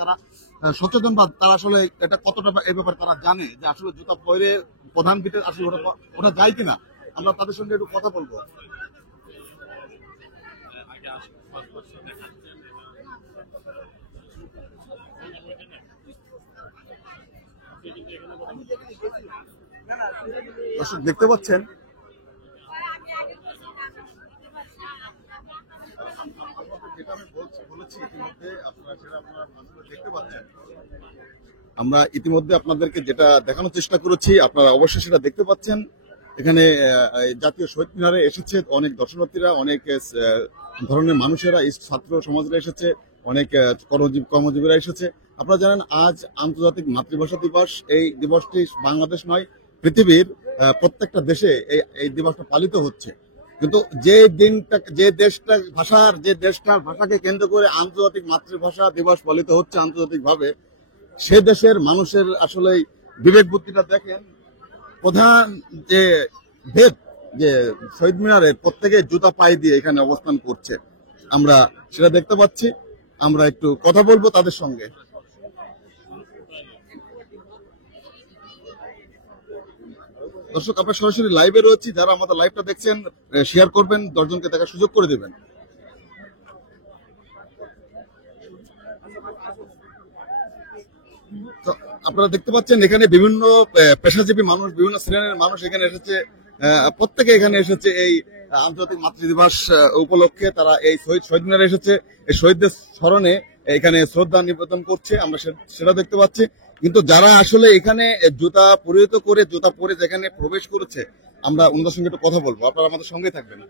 তারা সচেতন বা তারা আসলে এটা কতটা এই ব্যাপারে তারা জানে যে আসলে জুতা পরে প্রধান ভিটে আসলে ওটা যায় কিনা, আমরা তাদের সঙ্গে একটু কথা বলবো। দর্শক দেখতে পাচ্ছেন যেটা আমি বলেছি ইতিমধ্যে, আপনারা সেটা আপনারা দেখতে পাচ্ছেন। আমরা ইতিমধ্যে আপনাদেরকে যেটা দেখানোর চেষ্টা করেছি, আপনারা অবশ্যই সেটা দেখতে পাচ্ছেন। এখানে জাতীয় শহীদ মিনারে এসেছে অনেক দর্শনার্থীরা, অনেক ধরনের মানুষেরা, ছাত্র সমাজরা এসেছে, অনেক কর্মজীবীরা এসেছে। আপনারা জানেন আজ আন্তর্জাতিক মাতৃভাষা দিবস। এই দিবসটি বাংলাদেশ নয়, পৃথিবীর প্রত্যেকটা দেশে এই দিবসটা পালিত হচ্ছে। কিন্তু যে দেশটার ভাষাকে কেন্দ্র করে আন্তর্জাতিক মাতৃভাষা দিবস পালিত হচ্ছে আন্তর্জাতিকভাবে, সে দেশের মানুষের আসলে বিবেক বুদ্ধিটা দেখেন। প্রধান যে ভেদ, যে শহীদ মিনারে প্রত্যেকে জুতা পায়ে দিয়ে এখানে অবস্থান করছে, আমরা সেটা দেখতে পাচ্ছি। আমরা একটু কথা বলবো তাদের সঙ্গে। দর্শক, আমরা সরাসরি লাইভে রয়েছি, যারা আমাদের লাইভটা দেখছেন শেয়ার করবেন, 10 জনকে দেখার সুযোগ করে দেবেন। আপনারা দেখতে পাচ্ছেন এখানে বিভিন্ন পেশাজীবী মানুষ, বিভিন্ন শ্রেণীর মানুষ এখানে এসেছে। প্রত্যেকে এখানে এসেছে এই আন্তর্জাতিক মাতৃদিবস উপলক্ষে। তারা এই শহীদ মিনারে এসেছে, এই শহীদদের স্মরণে এখানে শ্রদ্ধা নিবেদন করছে, আমরা সেটা দেখতে পাচ্ছি। কিন্তু যারা আসলে এখানে জুতা পরিহিত করে, জুতা পরে যেখানে প্রবেশ করেছে, আমরা ওনাদের সঙ্গে একটু কথা বলবো, আপনারা আমাদের সঙ্গেই থাকবেন।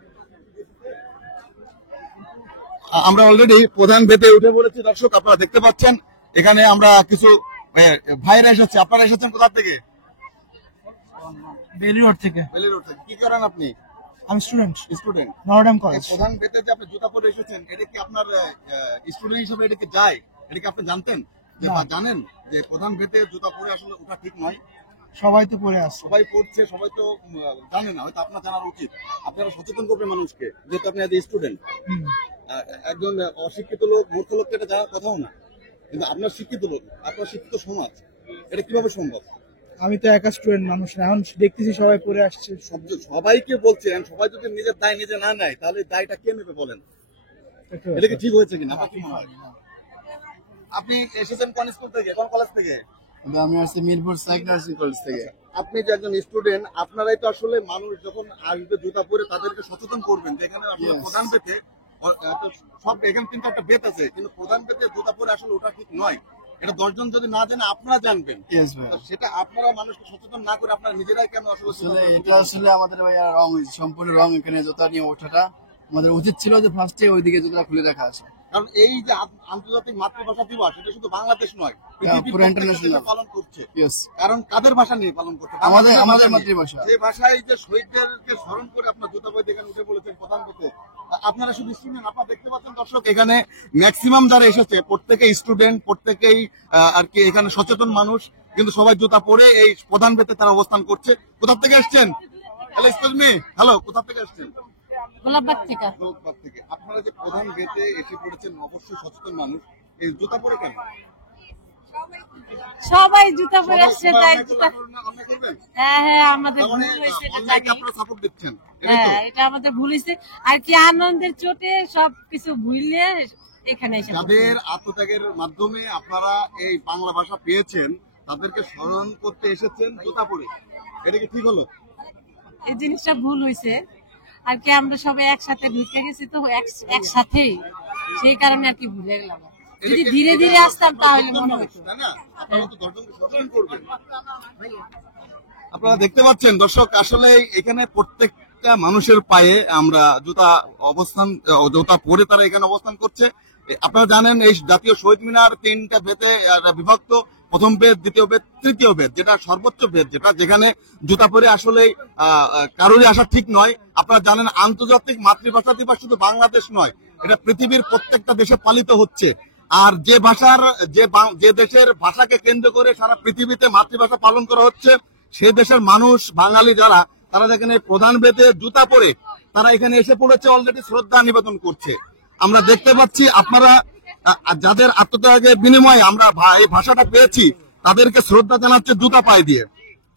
আমরা অলরেডি প্রধান ভেতে উঠে পড়েছি। দর্শক, আপনারা দেখতে পাচ্ছেন এখানে আমরা কিছু ভাইরা এসেছে। আপনারা এসেছেন কোথা থেকে? বেলিরোড থেকে। বেলিরোড থেকে। কি করেন আপনি? আমি স্টুডেন্ট নটরডেম কলেজ। প্রধান ভেতে যে আপনি জুতা পরে এসেছেন, এটা কি আপনার স্টুডেন্ট হিসেবে এটা কি যায়? এটা কি আপনি জানতেন যে বা জানেন যে প্রধান ভেতে জুতা পরে আসলে ওটা ঠিক নয়? সবাই তো পরে আসছে, সবাই পড়ছে, সবাই তো জানে না, হয়তো আপনার জানার উচিত। আপনারা সচেতন করবেন মানুষকে, যেহেতু আপনি স্টুডেন্ট। একজন অশিক্ষিত লোক, মূর্খ লোককে এটা জানার কথাও না, কিন্তু আপনার শিক্ষিত লোক, আপনার শিক্ষিত সমাজ, এটা কিভাবে সম্ভব? আমি তো একা স্টুডেন্ট মানুষ, এখন দেখতেছি সবাই পরে আসছে। সবাইকে বলছেন, সবাই যদি নিজের দায় নিজে না নেয়, তাহলে দায়টা কে নেবে বলেন? এটা কি ঠিক হয়েছে কিনা? আপনার কি মনে হয়? আপনি এসেছেন কোন স্কুল থেকে, কোন কলেজ থেকে? আমি আসছি মিরপুর সাইকেল কলেজ থেকে। আপনি যে একজন স্টুডেন্ট, আপনারাই তো আসলে মানুষ যখন আসবে জুতা পরে তাদেরকে সচেতন করবেন যে এখানে আসলে প্রধান বেতে সব, এখানে 3-4টা বেত আছে, কিন্তু প্রধান বেতে জুতা পরে আসলে ওটা ঠিক নয়। এটা 10 জন যদি না জানে, আপনারা জানবেন। সেটা আপনারা মানুষকে সচেতন না করে আপনারা নিজেরাই কেন আসলে? এটা আসলে আমাদের ভাইয়া রং, সম্পূর্ণ রং। এখানে জুতা নিয়ে ওঠাটা আমাদের উচিত ছিল যে ফার্স্টে ওইদিকে জুতা খুলে রাখা আছে। কারণ এই যে আন্তর্জাতিক মাতৃভাষা দিবস, এটা শুধু বাংলাদেশ নয়, পুরো ইন্টারন্যাশনাল পালন করছে। কারণ কাদের ভাষা নিয়ে পালন করছে? আমাদের মাতৃভাষা। সেই ভাষায় যে শহীদদেরকে স্মরণ করে আপনার জুতা পরে এখানে উঠে বলেছেন প্রধান করতে। আপনারা শুধু স্টুডেন্ট, আপনারা দেখতে পাচ্ছেন দর্শক, এখানে ম্যাক্সিমাম যারা এসেছে প্রত্যেকেই স্টুডেন্ট, প্রত্যেকেই আর কি এখানে সচেতন মানুষ, কিন্তু সবাই জুতা পরে এই প্রধান বেতে তারা অবস্থান করছে। কোথা থেকে আসছেন? হ্যালো, এক্সকিউজ মি, হ্যালো, কোথা থেকে আসছেন? গোলাপবাগ থেকে। গোলাপবাগ থেকে। আপনারা যে প্রধান বেতে এসে পড়েছেন, অবশ্যই সচেতন মানুষ, এই জুতা পরে কেন? সবাই জুতা পরে আসছে, তাই জুতা। হ্যাঁ হ্যাঁ, আমাদের ভুল হয়েছে, সাপোর্ট দিচ্ছেন। হ্যাঁ, এটা আমাদের ভুল হয়েছে আর কি, আনন্দের চোটে সবকিছু ভুলিয়ে এখানে এসে। যাদের আত্মত্যাগের মাধ্যমে আপনারা এই বাংলা ভাষা পেয়েছেন, তাদেরকে স্মরণ করতে এসেছেন জুতা পরে, এটা কি ঠিক হলো? এই জিনিসটা ভুল হয়েছে আর কি, আমরা সবাই একসাথে ঢুকে গেছি তো একসাথেই, সেই কারণে আর কি ভুলে গেলাম। যদি ধীরে ধীরে আসতাম তাহলে মনে হতো। আপনারা দেখতে পাচ্ছেন দর্শক, আসলে এখানে প্রত্যেকটা মানুষের পায়ে আমরা জুতা পরে তারা এখানে অবস্থান করছে। আপনারা জানেন এই জাতীয় শহীদ মিনার 3টা ভেদে বিভক্ত। প্রথম ভেদ, দ্বিতীয় ভেদ, তৃতীয় ভেদ, যেটা সর্বোচ্চ ভেদ, যেখানে জুতা পরে আসলে কারোরই আসা ঠিক নয়। আপনারা জানেন আন্তর্জাতিক মাতৃভাষা দিবস শুধু বাংলাদেশ নয়, এটা পৃথিবীর প্রত্যেকটা দেশে পালিত হচ্ছে। আর যে দেশের ভাষাকে কেন্দ্র করে সারা পৃথিবীতে মাতৃভাষা পালন করা হচ্ছে, সে দেশের মানুষ, বাঙালি যারা, তারা এখানে প্রধান বেতে জুতা পরে তারা এখানে এসে পড়েছে, অলরেডি শ্রদ্ধা নিবেদন করছে। আমরা দেখতে পাচ্ছি, আপনারা যাদের আত্মত্যাগের বিনিময়ে আমরা এই ভাষাটা পেয়েছি তাদেরকে শ্রদ্ধা জানাচ্ছে জুতা পায়ে দিয়ে।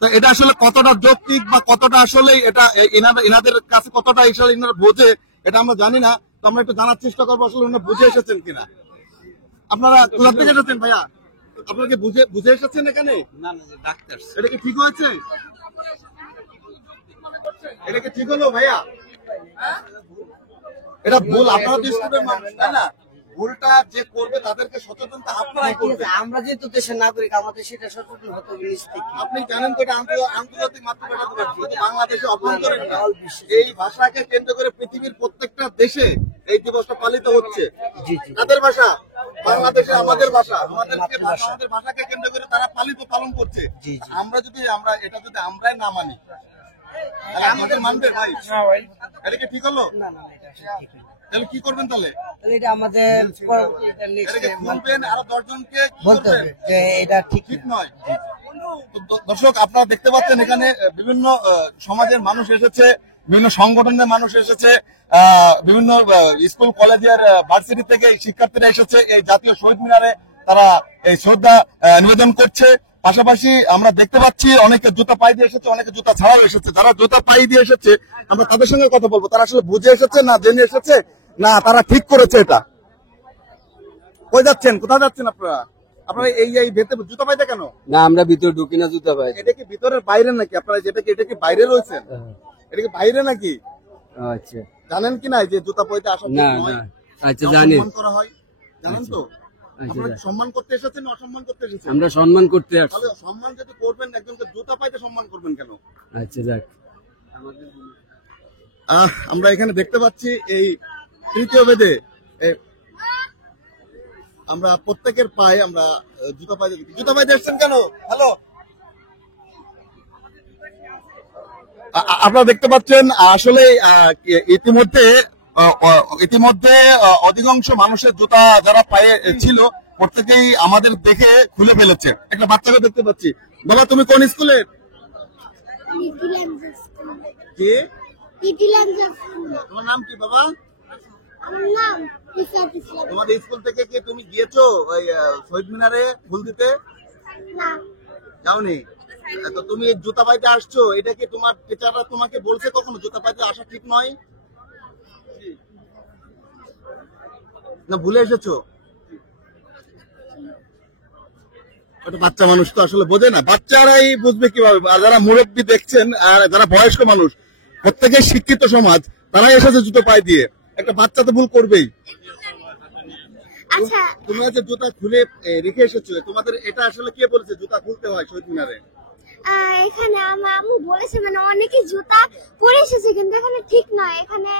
তো এটা আসলে কতটা যৌক্তিক বা কতটা আসলে এটা এনাদের কাছে কতটা আসলে এনারা বোঝে এটা আমরা জানি না। তো আমরা একটু জানার চেষ্টা করবো আসলে ওনারা বুঝে এসেছেন কিনা। আপনারা কোথা থেকে এসেছেন ভাইয়া? আপনারা কি বুঝে এসেছেন এখানে? না ডাক্তার এটা কি ঠিক হয়েছে? এটা কি ঠিক হলো ভাইয়া? এটা ভুল, আপনারা তো স্টুডেন্ট মানুষ তাই না? ভুলটা যে করবে তাদেরকে সচেতনতা আপনারাই করবে। আমরা যেহেতু দেশের নাগরিক আমাদের সেটা সচেতন হতে হবে নিজ থেকে। আপনি জানেন তো এটা আন্তর্জাতিক মাতৃভাষা দিবস, শুধু বাংলাদেশে অভ্যন্তরীণ না, এই ভাষাকে কেন্দ্র করে পৃথিবীর প্রত্যেকটা দেশে এই দিবসটা পালিত হচ্ছে। তাদের ভাষা বাংলাদেশে আমাদের ভাষা, আমাদের ভাষাকে কেন্দ্র করে তারা পালন করছে। আমরা এটা যদি আমরাই না মানি তাহলে আমাদের মানবে ভাই? এটা কি ঠিক হলো? তাহলে কি করবেন? তাহলে এটা আমাদের এটাকে খুলবেন, আরো 10 জনকে বলতে হবে যে এটা ঠিক নয়। দর্শক আপনারা দেখতে পাচ্ছেন এখানে বিভিন্ন সমাজের মানুষ এসেছে, বিভিন্ন সংগঠনের মানুষ এসেছে, বিভিন্ন স্কুল কলেজের ভার্সিটি থেকে শিক্ষার্থীরা এসেছে এই জাতীয় শহীদ মিনারে তারা এই শ্রদ্ধা নিবেদন করছে। পাশাপাশি আমরা দেখতে পাচ্ছি অনেকে জুতা পায়ে দিয়ে এসেছে, অনেকে জুতা ছাড়াও এসেছে। যারা জুতা পায়ে দিয়ে এসেছে আমরা তাদের সঙ্গে কথা বলবো, তারা আসলে বুঝে এসেছে না জেনে এসেছে না তারা ঠিক করেছে এটা। কই যাচ্ছেন, কোথায় যাচ্ছেন আপনারা? আপনারা এই ভেতরে জুতা পাইতে কেন? না আমরা ভিতরে ঢুকি না জুতা পাই। এটা কি ভিতরের বাইরে নাকি? আপনারা এটা কি বাইরে রয়েছেন? এটা কি বাইরে নাকি? আচ্ছা জানেন কি না যে জুতা পাইতে আসা না নয়? না আচ্ছা জানি সম্মান করা হয়, জানেন তো? আপনারা সম্মান করতে এসেছেন না অসম্মান করতে এসেছেন? আমরা সম্মান করতে আসছি। তাহলে সম্মান যদি করবেন একজনকে জুতা পাইতে সম্মান করবেন কেন? আচ্ছা যাক আমরা এখানে দেখতে পাচ্ছি এই তৃতীয় বেদে আমরা প্রত্যেকের পায়ে আমরা জুতা পাইতে এসেছেন কেন? হ্যালো, আপনারা দেখতে পাচ্ছেন আসলে ইতিমধ্যে অধিকাংশ মানুষের জুতা যারা পায়ে ছিল প্রত্যেকেই আমাদের দেখে খুলে ফেলেছে। একটা বাচ্চাকে দেখতে পাচ্ছি। বাবা তুমি কোন স্কুলের? কি তোমার নাম কি বাবা? তোমাদের স্কুল থেকে কি তুমি গিয়েছো ওই শহীদ মিনারে ফুল দিতে? যাওনি? তো তুমি জুতা পাইতে আসছো, এটা কি তোমার টিচাররা তোমাকে বলছে কখনো জুতা পাইতে আসা ঠিক নয়? না ভুলে এসেছো? বাচ্চা মানুষ তো আসলে বোঝে না, বাচ্চারাই বুঝবে কিভাবে? আর যারা মুরব্বী দেখছেন আর যারা বয়স্ক মানুষ প্রত্যেকেই শিক্ষিত সমাজ, তারাই এসেছে জুতো পায়ে দিয়ে। একটা বাচ্চা তো ভুল করবেই। তোমরা যে জুতা খুলে রেখে এসেছো, তোমাদের এটা আসলে কে বলেছে জুতা খুলতে হয় শহীদ মিনারে? এখানে আমার আম্মু বলেছে, মানে অনেকে জুতা পরে এসেছে কিন্তু এখানে ঠিক নয়, এখানে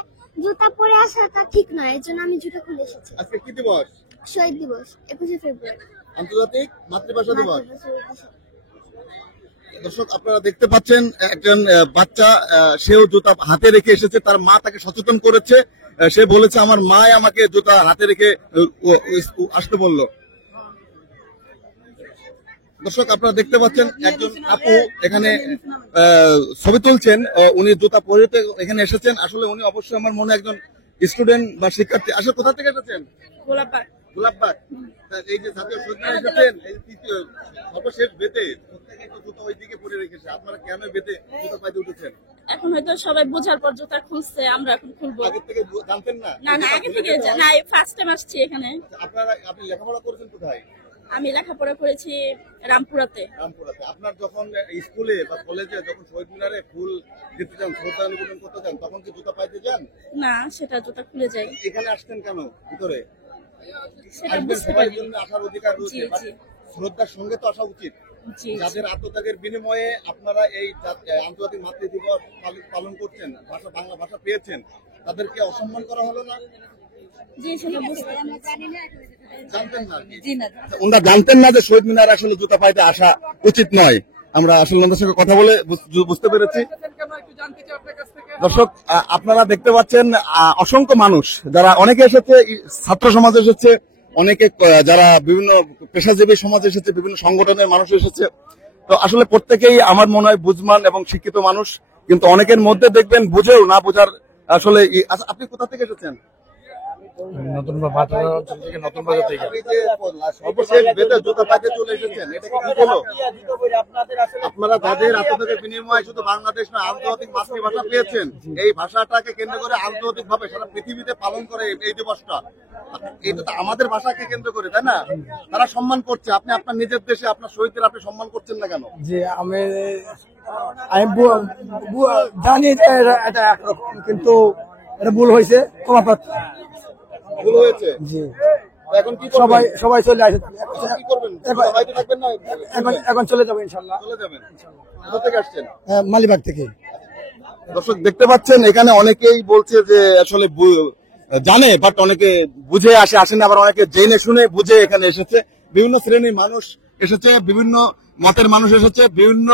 জুতা পরে আসাটা ঠিক নয়, এর জন্য আমি জুতা খুলে এসেছি। আজকে কি দিবস? শহীদ দিবস 21শে ফেব্রুয়ারি, আন্তর্জাতিক মাতৃভাষা দিবস। দর্শক আপনারা দেখতে পাচ্ছেন একজন বাচ্চা, সেও জুতা হাতে রেখে এসেছে, তার মা তাকে সচেতন করেছে। সে বলেছে আমার মা আমাকে জুতা হাতে রেখে আসতে বললো। দর্শক আপনারা দেখতে পাচ্ছেন একজন আপু এখানে ছবি তুলছেন, উনি জুতা পরে এখানে এসেছেন। আসলে উনি অবশ্যই আমার মনে একজন স্টুডেন্ট বা শিক্ষার্থী। আসলে কোথা থেকে এসেছেন? গোলাপবাগ। এই যে জাতীয় শহীদ মিনারে এসেছেন, এই সর্বশেষ বেতে প্রত্যেকেই তো জুতা ওই দিকে পরে রেখেছে, আপনারা কেন বেতে জুতা পাইতে উঠেছেন? এখন হয়তো সবাই বোঝার পর জুতা খুলছে, আমরা এখন খুলবো। আগে থেকে জানতেন না? না আগে থেকে না, ফার্স্ট টাইম আসছি এখানে। আপনি লেখাপড়া করেছেন কোথায়? আমি লেখাপড়া করেছি রামপুরাতে। আপনার যখন স্কুলে বা কলেজে যখন শহীদ মিনারে ফুল দিতে যান, শ্রদ্ধা নিবেদন করতে যান, তখন কি জুতা পাইতে যান? না, সেটা জুতা খুলে যাই। এখানে আসতেন কেন ভিতরে? সেটা বুঝতে পারি। আসার অধিকার রয়েছে, শ্রদ্ধার সঙ্গে তো আসা উচিত। যাদের আত্মত্যাগের বিনিময়ে আপনারা এই আন্তর্জাতিক মাতৃ দিবস পালন করছেন, বাংলা ভাষা পেয়েছেন, তাদেরকে অসম্মান করা হলো না? ওনারা জানতেন না যে শহীদ মিনার আসলে জুতা পাইতে আসা উচিত নয়। আমরা আসলে ওনাদের সঙ্গে কথা বলে বুঝতে পেরেছি। দর্শক আপনারা দেখতে পাচ্ছেন অসংখ্য মানুষ, যারা অনেকে এসেছে, ছাত্র সমাজ এসেছে, অনেকে যারা বিভিন্ন পেশাজীবী সমাজ এসেছে, বিভিন্ন সংগঠনের মানুষ এসেছে। তো আসলে প্রত্যেকেই আমার মনে হয় বুঝমান এবং শিক্ষিত মানুষ, কিন্তু অনেকের মধ্যে দেখবেন বুঝেও না বোঝার আসলে। আপনি কোথা থেকে এসেছেন? নতুন বাজার থেকে নতুন বাজার থেকে আপনি যে সর্বশেষ বেদে জুতা পাইতে চলে এসেছেন, এটা কি ঠিক হলো? আপনারা যাদের আপনাদের বিনিময়ে শুধু বাংলাদেশ না আন্তর্জাতিক মাতৃভাষা পেয়েছেন, এই ভাষাটাকে কেন্দ্র করে আন্তর্জাতিক ভাবে সারা পৃথিবীতে পালন করে এই দিবসটা, এটা তো আমাদের ভাষাকে কেন্দ্র করে, তাই না? তারা সম্মান করছে, আপনি আপনার নিজের দেশে আপনার শহীদদের আপনি সম্মান করছেন না কেন? যে আমি জানি যে এটা একরকম, কিন্তু এটা ভুল হয়েছে, ক্ষমা প্রার্থী। ভুল হয়েছে। জি, এখন কি করবেন? সবাই চলে আসে, এখন কি করবেন? বাইরে থাকবেন না? এখন চলে যাবো ইনশাল্লাহ। চলে যাবেন। কোথা থেকে আসছেন? মালিবাগ থেকে। দর্শক দেখতে পাচ্ছেন এখানে অনেকেই বলছে যে আসলে জানে, বাট অনেকে বুঝে আসেন, আবার অনেকে জেনে শুনে বুঝে এখানে এসেছে। বিভিন্ন শ্রেণীর মানুষ এসেছে, বিভিন্ন মতের মানুষ এসেছে, বিভিন্ন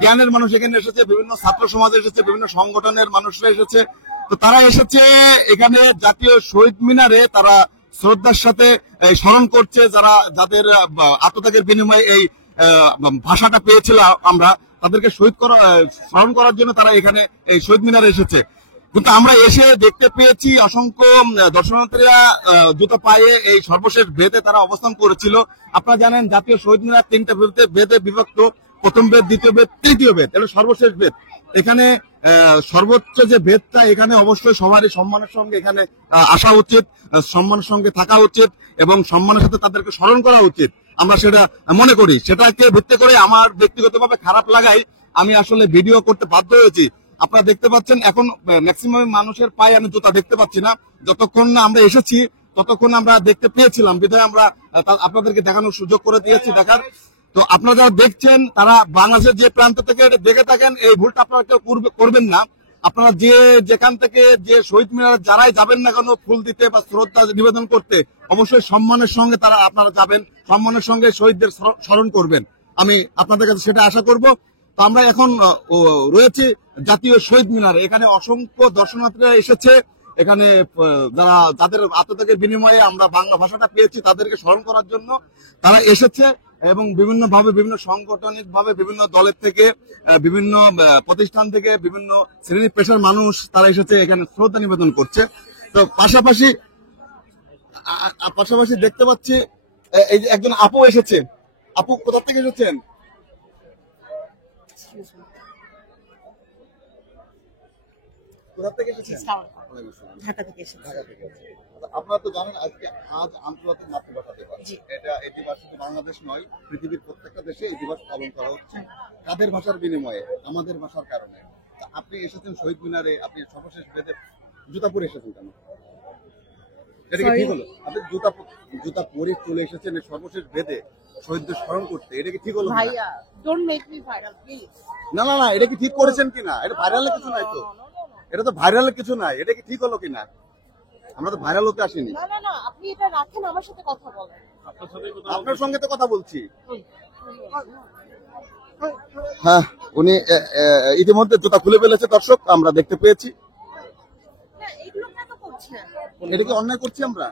জ্ঞানের মানুষ এখানে এসেছে, বিভিন্ন ছাত্র সমাজ এসেছে, বিভিন্ন সংগঠনের মানুষরা এসেছে। তো তারা এসেছে এখানে জাতীয় শহীদ মিনারে, তারা শ্রদ্ধার সাথে স্মরণ করছে যাদের আত্মত্যাগের বিনিময়ে এই ভাষাটা পেয়েছিলাম আমরা, তাদেরকে স্মরণ করার জন্য তারা এখানে এই শহীদ মিনারে এসেছে। কিন্তু আমরা এসে দেখতে পেয়েছি অসংখ্য দর্শনার্থীরা জুতো পায়ে এই সর্বশেষ বেদে তারা অবস্থান করেছিল। আপনারা জানেন জাতীয় শহীদ মিনার 3টা বেদে বিভক্ত, প্রথম বেদ, দ্বিতীয় বেদ, তৃতীয় বেদ, এটা সর্বশেষ বেদ। এখানে সর্বোচ্চ যে বেদটা, এখানে অবশ্যই সবারই সম্মানের সঙ্গে এখানে আসা উচিত, সম্মানের সঙ্গে থাকা উচিত এবং সম্মানের সাথে তাদেরকে স্মরণ করা উচিত। আমরা সেটা মনে করি। সেটাকে ভিত্তি করে আমার ব্যক্তিগতভাবে খারাপ লাগায় আমি আসলে ভিডিও করতে বাধ্য হয়েছি। আপনারা দেখতে পাচ্ছেন এখন ম্যাক্সিমাম মানুষের পায়ে আমি জুতা দেখতে পাচ্ছি না। যতক্ষণ না আমরা এসেছি ততক্ষণ আমরা দেখতে পেয়েছিলাম, বিধায় আমরা আপনাদেরকে দেখানোর সুযোগ করে দিয়েছি দেখার। তো আপনারা যারা দেখছেন তারা বাংলাদেশের যে প্রান্ত থেকে দেখে থাকেন, এই ভুলটা আপনারা কেউ করবেন না। আপনারা যেখান থেকে যে শহীদ মিনার যারাই যাবেন না কেন ফুল দিতে বা শ্রদ্ধা নিবেদন করতে, অবশ্যই সম্মানের সঙ্গে আপনারা যাবেন, সম্মানের সঙ্গে শহীদদের স্মরণ করবেন। আমি আপনাদের কাছে সেটা আশা করব। তো আমরা এখন রয়েছি জাতীয় শহীদ মিনারে। এখানে অসংখ্য দর্শনার্থীরা এসেছে। এখানে যাদের আত্মত্যাগের বিনিময়ে আমরা বাংলা ভাষাটা পেয়েছি তাদেরকে স্মরণ করার জন্য তারা এসেছে এবং বিভিন্ন ভাবে, বিভিন্ন সাংগঠনিক ভাবে, বিভিন্ন দলের থেকে, বিভিন্ন প্রতিষ্ঠান থেকে, বিভিন্ন শ্রেণী পেশার মানুষ তারা এসেছে এখানে শ্রদ্ধা নিবেদন করছে। তো পাশাপাশি দেখতে পাচ্ছি এই যে একজন আপু এসেছে। আপু কোথা থেকে এসেছেন? কোথা থেকে এসেছেন? ঢাকা থেকে এসেছি। আপনারা তো জানেন আজ আন্তর্জাতিক মাতৃভাষা দিবস। এই দিবস শুধু বাংলাদেশ নয়, পৃথিবীর প্রত্যেকটা দেশে এই দিবস পালন করা হচ্ছে। কাদের ভাষার বিনিময়ে? আমাদের ভাষার কারণে। আপনি এসেছেন শহীদ মিনারে, আপনি সর্বশেষ বেদে জুতা পরে এসেছেন কেন? এটা কি ঠিক হলো? আপনি জুতা পরে চলে এসেছেন সর্বশেষ বেদে শহীদদের স্মরণ করতে, এটা কি ঠিক হলো? ভাইয়া, don't make me viral, please. না, এটা কি ঠিক করেছেন কিনা? এটা ভাইরালের কিছু নাই তো, এটা তো ভাইরালের কিছু নাই। এটা কি ঠিক হলো কিনা? আমরা তো ভাইরাল হতে আসিনি। না, আপনি এটা রাখেন, আমার সাথে কথা বলেন। আপনার সঙ্গে তো কথা বলছি। হ্যাঁ, উনি ইতিমধ্যে জুতা খুলে ফেলেছে। দর্শক আমরা দেখতে পেয়েছি। এটা কি অন্যায় করছি আমরা?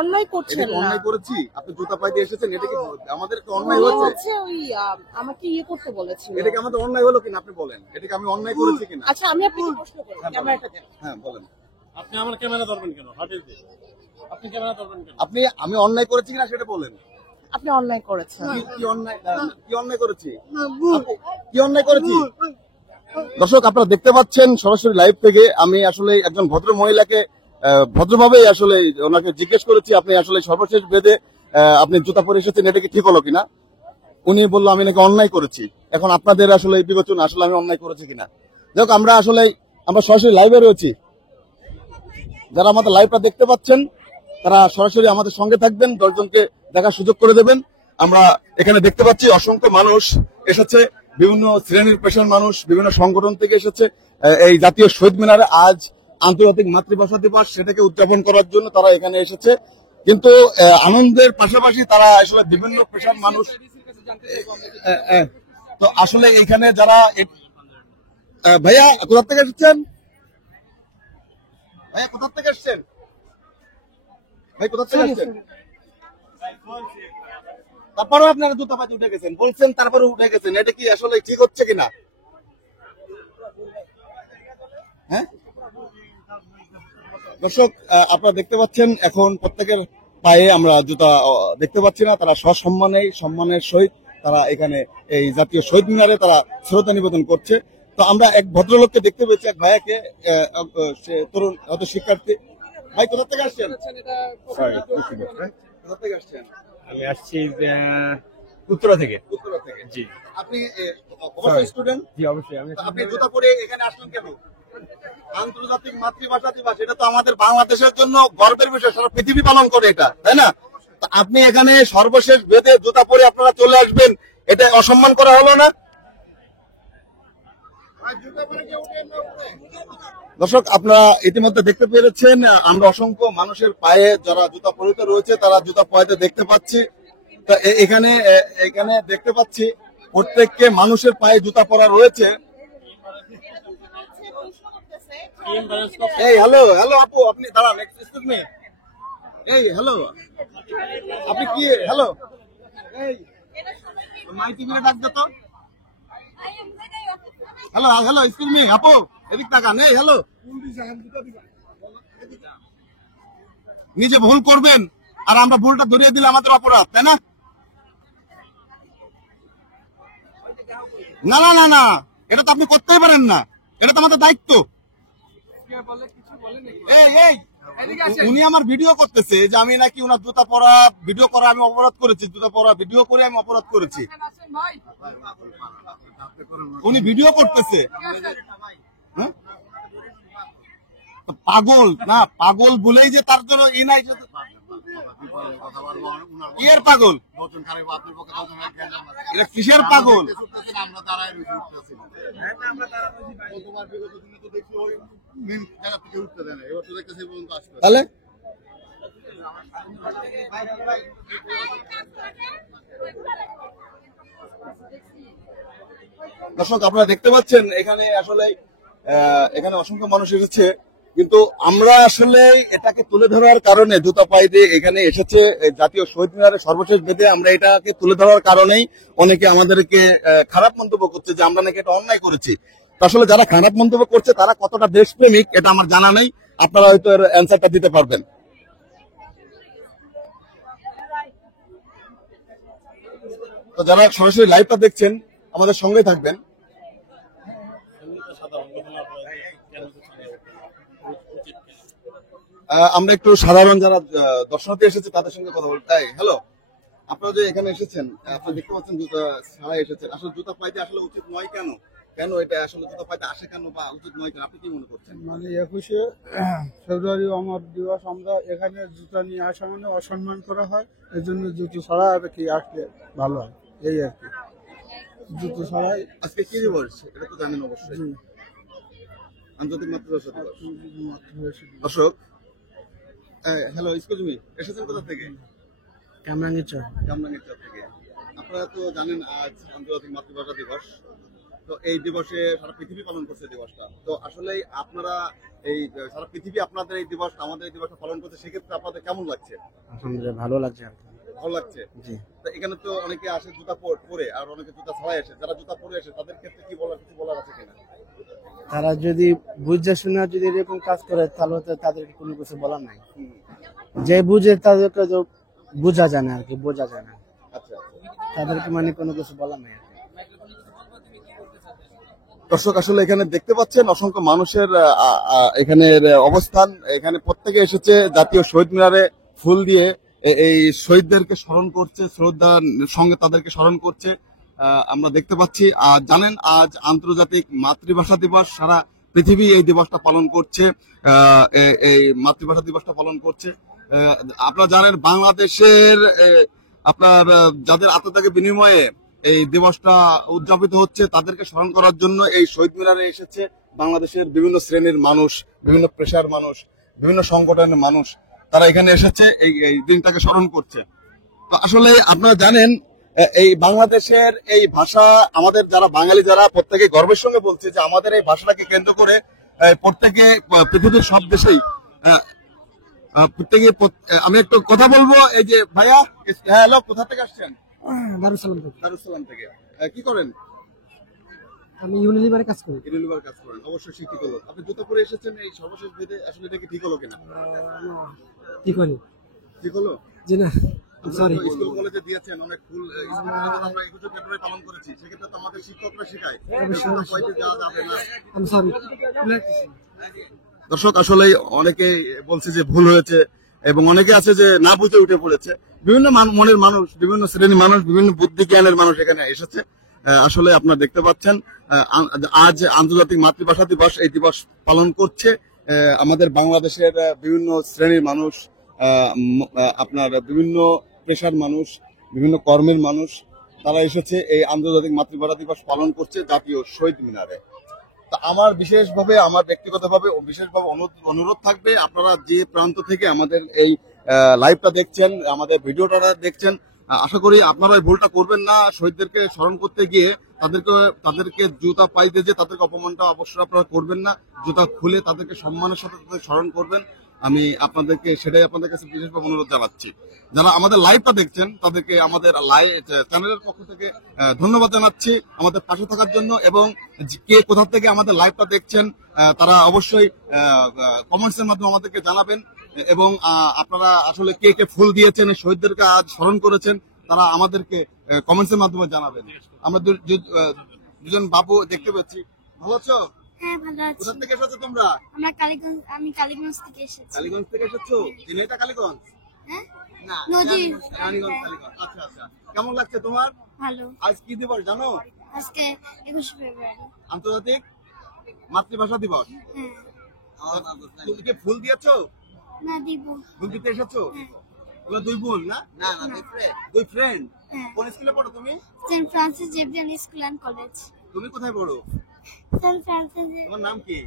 অন্যায় করছেন না। অন্যায় করেছি? আপনি জুতা পাইতে এসেছেন, এটা কি আমাদের কি অন্যায় হয়েছে? আমাকে করতে বলেছিল। এটা কি আমাদের অন্যায় হলো কিনা আপনি বলেন? এটা কি আমি অন্যায় করেছি কিনা? আচ্ছা, আমি আপনাকে প্রশ্ন করি, ক্যামেরাটা দেন। হ্যাঁ বলেন। আপনি আমার ক্যামেরা ধরবেন কেন? আপনি ক্যামেরা ধরবেন কেন? আমি অন্যায় করেছি কিনা সেটা বলেন। আপনি অন্যায় করেছেন। কি অন্যায় করেছি? কি অন্যায় করেছি? দর্শক আপনারা দেখতে পাচ্ছেন সরাসরি লাইভ থেকে। আমি আসলে একজন ভদ্র মহিলাকে ভদ্রভাবে আসলে ওনাকে জিজ্ঞেস করেছি, আপনি আসলে সর্বশেষ বেদে আপনি জুতা পরে এসেছেন, এটা কি ঠিক হলো কিনা? উনি বললো আমি নাকি অন্যায় করেছি। এখন আপনাদের আসলে বিবেচনা আসলে আমি অন্যায় করেছি কিনা। যাই হোক, আমরা সরাসরি লাইভে রয়েছি। যারা আমাদের লাইভটা দেখতে পাচ্ছেন তারা সরাসরি আমাদের সঙ্গে থাকবেন, 10 জনকে দেখার সুযোগ করে দেবেন। আমরা এখানে দেখতে পাচ্ছি অসংখ্য মানুষ এসেছে, বিভিন্ন শ্রেণীর পেশার মানুষ, বিভিন্ন সংগঠন থেকে এসেছে এই জাতীয় শহীদ মিনারে। আজ আন্তর্জাতিক মাতৃভাষা দিবস, সেটাকে উদযাপন করার জন্য তারা এখানে এসেছে। কিন্তু আনন্দের পাশাপাশি তারা আসলে বিভিন্ন পেশার মানুষ। তো আসলে এখানে যারা ভাইয়া কোথা থেকে এসেছেন? ভাইয়া কোথা থেকে এসেছেন? ভাই কোথা থেকে এসেছেন? তারপরেও আপনারা জুতা পাতে উঠে গেছেন, বলছেন তারপরে উঠে গেছেন, এটা কি আসলে ঠিক হচ্ছে কিনা? হ্যাঁ, দর্শক আপনারা দেখতে পাচ্ছেন এখন প্রত্যেকের পায়ে আমরা জুতা দেখতে পাচ্ছি না, তারা সম্মানের সহিত তারা এখানে এই জাতীয় শহীদ মিনারে তারা শ্রদ্ধা নিবেদন করছে। তো আমরা এক ভদ্রলোককে দেখতে পেয়েছি, এক ভাইয়াকে, সে তরুণ হয়তো শিক্ষার্থী। ভাই কোথা থেকে আসছেন? কোথা থেকে আসছেন? আমি আসছি উত্তরা থেকে। উত্তরা থেকে। জি। আপনি অবশ্যই স্টুডেন্ট? জি অবশ্যই। আপনি জুতা পরে এখানে আসলেন কেন? আন্তর্জাতিক মাতৃভাষা দিবস, এটা তো আমাদের বাংলাদেশের জন্য গর্বের বিষয়, সারা পৃথিবী পালন করে এটা, তাই না? আপনি এখানে সর্বশেষ বেদে জুতা পরে আপনারা চলে আসবেন, এটা অসম্মান করা হলো না? দর্শক আপনারা ইতিমধ্যে দেখতে পেরেছেন, আমরা অসংখ্য মানুষের পায়ে যারা জুতা পরিহিত রয়েছে তারা জুতা পরাতে দেখতে পাচ্ছি। তো এখানে দেখতে পাচ্ছি প্রত্যেককে মানুষের পায়ে জুতা পরা রয়েছে। এই হ্যালো আপু, আপনি দাঁড়ান, এক্সকিউজ মি। এই হ্যালো, আপনি কি হ্যালো, এই মাই টিভিতে ডাক দে তো। হ্যালো এক্সকিউজ মি আপু, এদিক তাকান। এই হ্যালো, নিজে ভুল করবেন আর আমরা ভুলটা ধরিয়ে দিলে আমাদের অপরাধ, তাই না? না, এটা তো আপনি করতেই পারেন না, এটা তো আমাদের দায়িত্ব। উনি আমার ভিডিও করতেছে যে আমি নাকি ওনার জুতা পরা ভিডিও করা আমি অপরাধ করেছি, জুতা পরা ভিডিও করে আমি অপরাধ করেছি। উনি ভিডিও করতেছে। পাগল না, পাগল বলেই যে তার জন্য ই নাই, কিসের পাগল? এটা কিসের পাগল? তাহলে দর্শক আপনারা দেখতে পাচ্ছেন এখানে আসলে এখানে অসংখ্য মানুষ এসেছে, কিন্তু আমরা আসলে এটাকে তুলে ধরার কারণে জুতা পায়ে দিয়ে এখানে এসেছে জাতীয় শহীদ মিনারের সর্বশেষ বেদে, আমরা এটাকে তুলে ধরার কারণেই অনেকে আমাদেরকে খারাপ মন্তব্য করছে যে আমরা নাকি এটা অন্যায় করেছি। আসলে যারা খারাপ মন্তব্য করছে তারা কতটা দেশপ্রেমিক এটা আমার জানা নেই, আপনারা হয়তো এর অ্যান্সারটা দিতে পারবেন। তো যারা সরাসরি লাইভটা দেখছেন আমাদের সঙ্গে থাকবেন। আমরা একটু সাধারণ যারা দর্শনার্থী এসেছে তাদের সঙ্গে কথা বলতে। হ্যালো, আপনারা যে এখানে এসেছেন, আপনারা দেখতে পাচ্ছেন জুতা ছাড়াই এসেছেন, আসলে জুতা পাইতে আসলে উচিত নয় কেন? কেন এটা আসলে জুতা পাইতে আসে কেন বা উচিত নয় কেন, আপনি কি মনে করছেন? মানে 21শে ফেব্রুয়ারি অমর দিবস, আমরা এখানে জুতা নিয়ে আসা মানে অসম্মান করা হয়, এই জন্য জুতো ছাড়া আর কি আসলে ভালো হয়, এই আর কি। জুতো ছাড়াই আজকে কি দিবস এটা তো জানেন অবশ্যই, আন্তর্জাতিক মাতৃভাষা দিবস। দর্শক হ্যালো, এক্সকিউজ মি, এসেছেন কোথা থেকে? কামরাঙ্গীরচর থেকে। আপনারা তো জানেন আজ আন্তর্জাতিক মাতৃভাষা দিবস, তো এই দিবসে সারা পৃথিবী পালন করছে দিবসটা। তো আসলে আপনারা এই সারা পৃথিবী আপনাদের এই দিবস আমাদের এই দিবসটা পালন করছে, সেক্ষেত্রে আপনাদের কেমন লাগছে? আলহামদুলিল্লাহ ভালো লাগছে। ভালো লাগছে। জি। তো এখানে তো অনেকে আসে জুতা পরে আর অনেকে জুতা ছাড়াই আসে, যারা জুতা পরে আসে তাদের ক্ষেত্রে কি কিছু বলার আছে কিনা? তারা যদি বুঝে শুনে যদি এরকম কাজ করে তাহলে তো তাদের কোনো কিছু বলার নাই, যে বুঝে তাদেরকে তো বোঝা যায় না আর কি, বোঝা যায় না। আচ্ছা, তাদেরকে মানে কোনো কিছু বলার নাই। দর্শক আসলে এখানে দেখতে পাচ্ছেন অসংখ্য মানুষের এখানের অবস্থান, এখানে প্রত্যেকে এসেছে জাতীয় শহীদ মিনারে ফুল দিয়ে এই শহীদদেরকে স্মরণ করছে, শ্রদ্ধার সঙ্গে তাদেরকে স্মরণ করছে। আমরা দেখতে পাচ্ছি আর জানেন আজ আন্তর্জাতিক মাতৃভাষা দিবস, সারা পৃথিবী এই দিবসটা পালন করছে, এই মাতৃভাষা দিবসটা পালন করছে। আপনারা জানেন বাংলাদেশের আপনার যাদের আত্মত্যাগের বিনিময়ে এই দিবসটা উদযাপিত হচ্ছে তাদেরকে স্মরণ করার জন্য এই শহীদ মিনারে এসেছে বাংলাদেশের বিভিন্ন শ্রেণীর মানুষ, বিভিন্ন পেশার মানুষ, বিভিন্ন সংগঠনের মানুষ, তারা এখানে এসেছে এই দিনটাকে স্মরণ করছে। তো আসলে আপনারা জানেন এই বাংলাদেশের এই ভাষা আমাদের যারা বাঙালি যারা প্রত্যেকে গর্বের সঙ্গে বলছে যে আমাদের এই ভাষাটাকে কেন্দ্র করে প্রত্যেকে পৃথিবীর সব দেশেই প্রত্যেকে। আমি একটু কথা বলবো, এই যে ভাইয়া, হ্যালো, কোথা থেকে আসছেন? দারুসালাম থেকে। কি করেন? আমি ইউনিলিভারে কাজ করি। ইউনিলিভার কাজ করেন, অবশ্যই ঠিক হলো। আপনি জুতা পরে এসেছেন এই সর্বশেষ ভেদে, আসলে এটা কি ঠিক হলো কিনা? ঠিক হয়নি। ঠিক হলো? জি না, সরি। স্কুল কলেজে দিয়েছেন অনেক ফুল, আমরা 21শে ফেব্রুয়ারি পালন করেছি, সেক্ষেত্রে তো আমাদের শিক্ষকরা শেখায় পয়তে যাওয়া যাবে না। আমি সরি। দর্শক আসলে অনেকে বলছে যে ভুল হয়েছে এবং অনেকে আছে যে না বুঝে উঠে পড়েছে। বিভিন্ন মনের মানুষ, বিভিন্ন শ্রেণীর মানুষ, বিভিন্ন বুদ্ধি জ্ঞানের মানুষ এখানে এসেছে। আসলে আপনারা দেখতে পাচ্ছেন আজ আন্তর্জাতিক মাতৃভাষা দিবস, এই দিবস পালন করছে আমাদের বাংলাদেশের বিভিন্ন শ্রেণীর মানুষ, আপনার বিভিন্ন পেশার মানুষ, বিভিন্ন কর্মের মানুষ, তারা এসেছে এই আন্তর্জাতিক মাতৃভাষা দিবস পালন করছে জাতীয় শহীদ মিনারে। আমার বিশেষভাবে, আমার ব্যক্তিগতভাবে বিশেষভাবে অনুরোধ থাকবে, আপনারা যে প্রান্ত থেকে আমাদের এই লাইভটা দেখছেন, আমাদের ভিডিওটা দেখছেন, আশা করি আপনারা এই ভুলটা করবেন না। শহীদদেরকে স্মরণ করতে গিয়ে তাদেরকে জুতা পাইতে যে তাদেরকে অপমানটা অবশ্যই আপনারা করবেন না। জুতা খুলে তাদেরকে সম্মানের সাথে তাদের স্মরণ করবেন। আমি আপনাদেরকে সেটাই আপনাদের কাছে বিশেষভাবে অনুরোধ জানাচ্ছি। যারা আমাদের লাইভটা দেখছেন তাদেরকে আমাদের চ্যানেলের পক্ষ থেকে ধন্যবাদ জানাচ্ছি আমাদের পাশে থাকার জন্য, এবং কে কোথা থেকে আমাদের লাইভটা দেখছেন তারা অবশ্যই কমেন্টসের মাধ্যমে আমাদেরকে জানাবেন। এবং আপনারা আসলে কে কে ফুল দিয়েছেন, শহীদদেরকে আজ স্মরণ করেছেন, তারা আমাদেরকে কমেন্টসের মাধ্যমে জানাবেন। আমরা দুজন বাবু দেখতে পাচ্ছি। ভালো আছো? হ্যাঁ, ভালো আছি। কোথা থেকে এসেছো তোমরা? আমি কালীগঞ্জ থেকে এসেছি। কালীগঞ্জ থেকে এসেছো? এটা কালীগঞ্জ? হ্যাঁ, না, নদী। রানীগঞ্জ, কালীগঞ্জ। আচ্ছা আচ্ছা, কেমন লাগছে তোমার? ভালো। আজ কি দিবস জানো? আজকে 21শে ফেব্রুয়ারি। আন্তর্জাতিক মাতৃভাষা দিবস। হ্যাঁ। তুমি কি ফুল দিয়েছো? না, দিব। ফুল দিতে এসেছো? হ্যাঁ। তোমরা দুই বোন না? না, দুই ফ্রেন্ড। হ্যাঁ। কোন স্কুলে পড়ো তুমি? Saint Francis Xavier school and college. তুমি কোথায় পড়ো? Saint Francis. তোমার নাম কি?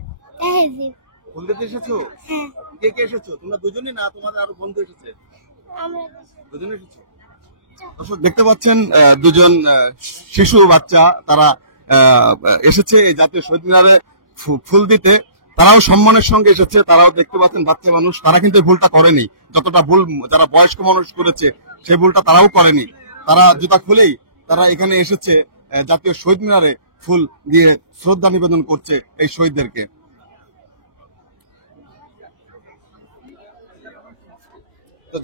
এহেজিব। ফুল দিতে এসেছো? হ্যাঁ। কে কে এসেছো? তোমরা দুজনই না তোমাদের আরো বন্ধু এসেছে? আমরা দুজনে এসেছো। দর্শক দেখতে পাচ্ছেন দুজন শিশু বাচ্চা, তারা এসেছে এই জাতীয় শহীদ মিনারে ফুল দিতে। তারাও সম্মানের সঙ্গে এসেছে, তারাও দেখতে পাচ্ছেন বাচ্চা মানুষ, তারা কিন্তু এই ভুলটা করেনি। যতটা ভুল যারা বয়স্ক মানুষ করেছে সেই ভুলটা তারাও করেনি। তারা জুতা খুলেই তারা এখানে এসেছে জাতীয় শহীদ মিনারে ফুল দিয়ে শ্রদ্ধা নিবেদন করছে এই শহীদদেরকে। তো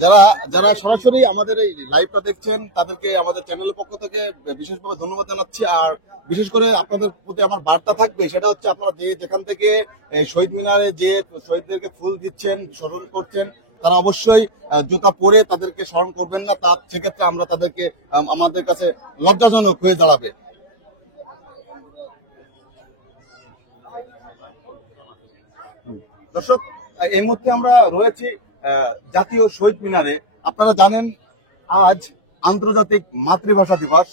যারা সরাসরি আমাদের এই লাইভটা দেখছেন তাদেরকে আমাদের চ্যানেলের পক্ষ থেকে বিশেষভাবে ধন্যবাদ জানাচ্ছি। আর বিশেষ করে আপনাদের প্রতি আমার বার্তা থাকবে, সেটা হচ্ছে আপনারা যেখান থেকে শহীদ মিনারে যে শহীদদেরকে ফুল দিচ্ছেন, স্মরণ করছেন, তারা অবশ্যই জুতা পরে তাদেরকে স্মরণ করবেন না। সেক্ষেত্রে আমরা তাদেরকে আমাদের কাছে লজ্জাজনক হয়ে দাঁড়াবে। দর্শক, এই মুহূর্তে আমরা রয়েছি জাতীয় শহীদ মিনারে। আপনারা জানেন আজ আন্তর্জাতিক মাতৃভাষা দিবস।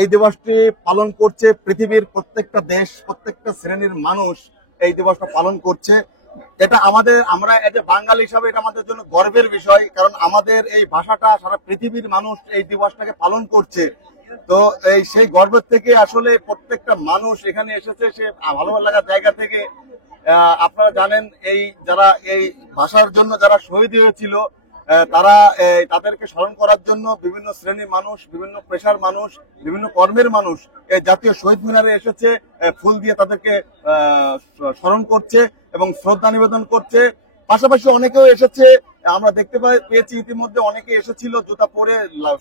এই দিবসটি পালন করছে পৃথিবীর প্রত্যেকটা দেশ, প্রত্যেকটা শ্রেণীর মানুষ এই দিবসটা পালন করছে। এটা আমরা বাঙালি হিসাবে এটা আমাদের জন্য গর্বের বিষয়, কারণ আমাদের এই ভাষাটা সারা পৃথিবীর মানুষ এই দিবসটাকে পালন করছে। তো সেই গর্বের থেকে আসলে প্রত্যেকটা মানুষ এখানে এসেছে সে ভালো লাগার জায়গা থেকে। আপনারা জানেন যারা এই ভাষার জন্য যারা শহীদ হয়েছিল, তারা তাদেরকে স্মরণ করার জন্য বিভিন্ন শ্রেণীর মানুষ, বিভিন্ন পেশার মানুষ, বিভিন্ন কর্মের মানুষ এই জাতীয় শহীদ মিনারে এসেছে, ফুল দিয়ে তাদেরকে স্মরণ করছে এবং শ্রদ্ধা নিবেদন করছে। পাশাপাশি অনেকেও এসেছে, আমরা দেখতে পেয়েছি ইতিমধ্যে অনেকে এসেছিল জুতা পরে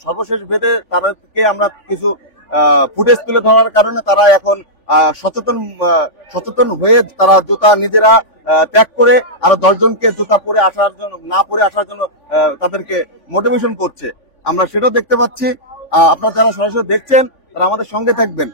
সর্বশেষ ভেদে। তাদেরকে আমরা কিছু ফুটেজ তুলে ধরার কারণে তারা এখন সচেতন হয়ে তারা জুতা নিজেরা ত্যাগ করে আরো 10 জনকে জুতা পরে আসার জন্য, না পরে আসার জন্য তাদেরকে মোটিভেশন করছে। আমরা সেটাও দেখতে পাচ্ছি। আপনারা যারা সরাসরি দেখছেন তারা আমাদের সঙ্গে থাকবেন।